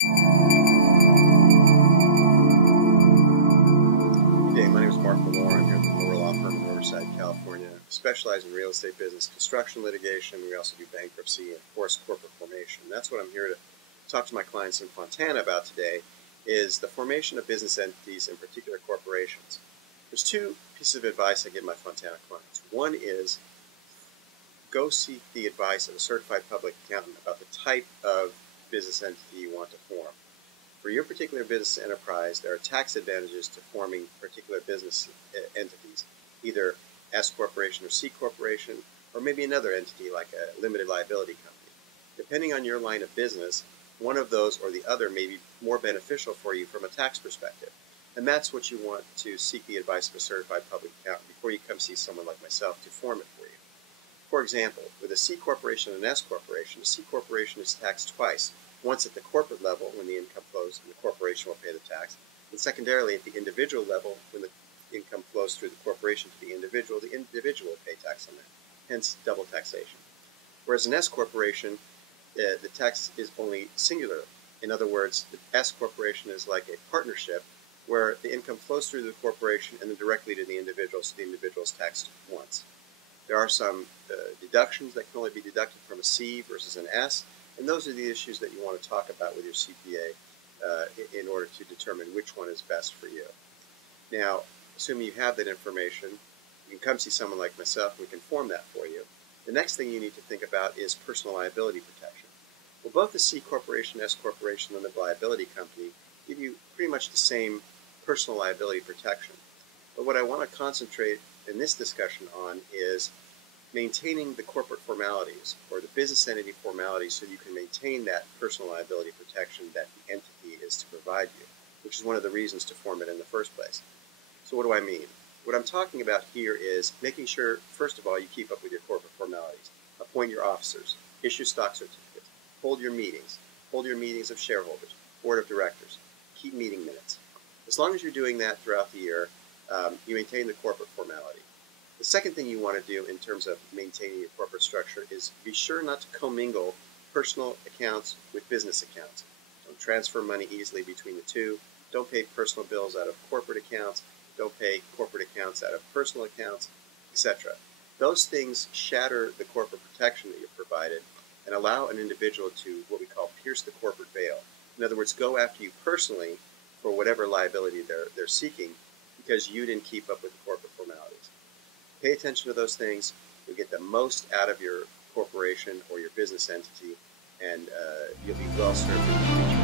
Good day, my name is Mark Malore. I'm here at the Malore Law Firm in Riverside, California. We specialize in real estate business, construction litigation. We also do bankruptcy and, of course, corporate formation. That's what I'm here to talk to my clients in Fontana about today, is the formation of business entities, in particular corporations. There's two pieces of advice I give my Fontana clients. One is go seek the advice of a certified public accountant about the type of business entity you want to form. For your particular business enterprise, there are tax advantages to forming particular business entities, either S corporation or C corporation, or maybe another entity like a limited liability company. Depending on your line of business, one of those or the other may be more beneficial for you from a tax perspective. And that's what you want to seek the advice of a certified public accountant before you come see someone like myself to form it for you. For example, with a C corporation and an S corporation, a C corporation is taxed twice. Once at the corporate level, when the income flows, and the corporation will pay the tax, and secondarily at the individual level, when the income flows through the corporation to the individual will pay tax on that, hence double taxation. Whereas an S corporation, the tax is only singular. In other words, the S corporation is like a partnership where the income flows through the corporation and then directly to the individual, so the individual is taxed once. There are some deductions that can only be deducted from a C versus an S, and those are the issues that you want to talk about with your CPA in order to determine which one is best for you. Now, assuming you have that information, you can come see someone like myself, we can form that for you. The next thing you need to think about is personal liability protection. Well, both the C corporation, S corporation, and the liability company give you pretty much the same personal liability protection. But what I want to concentrate in this discussion on is maintaining the corporate formalities or the business entity formalities so you can maintain that personal liability protection that the entity is to provide you, which is one of the reasons to form it in the first place. So what do I mean? What I'm talking about here is making sure, first of all, you keep up with your corporate formalities. Appoint your officers, issue stock certificates, hold your meetings of shareholders, board of directors, keep meeting minutes. As long as you're doing that throughout the year, you maintain the corporate formality. The second thing you want to do in terms of maintaining your corporate structure is be sure not to commingle personal accounts with business accounts. Don't transfer money easily between the two. Don't pay personal bills out of corporate accounts. Don't pay corporate accounts out of personal accounts, etc. Those things shatter the corporate protection that you've provided and allow an individual to, what we call, pierce the corporate veil. In other words, go after you personally for whatever liability they're seeking because you didn't keep up with the corporate formalities. Pay attention to those things. You'll get the most out of your corporation or your business entity, and you'll be well served in the future.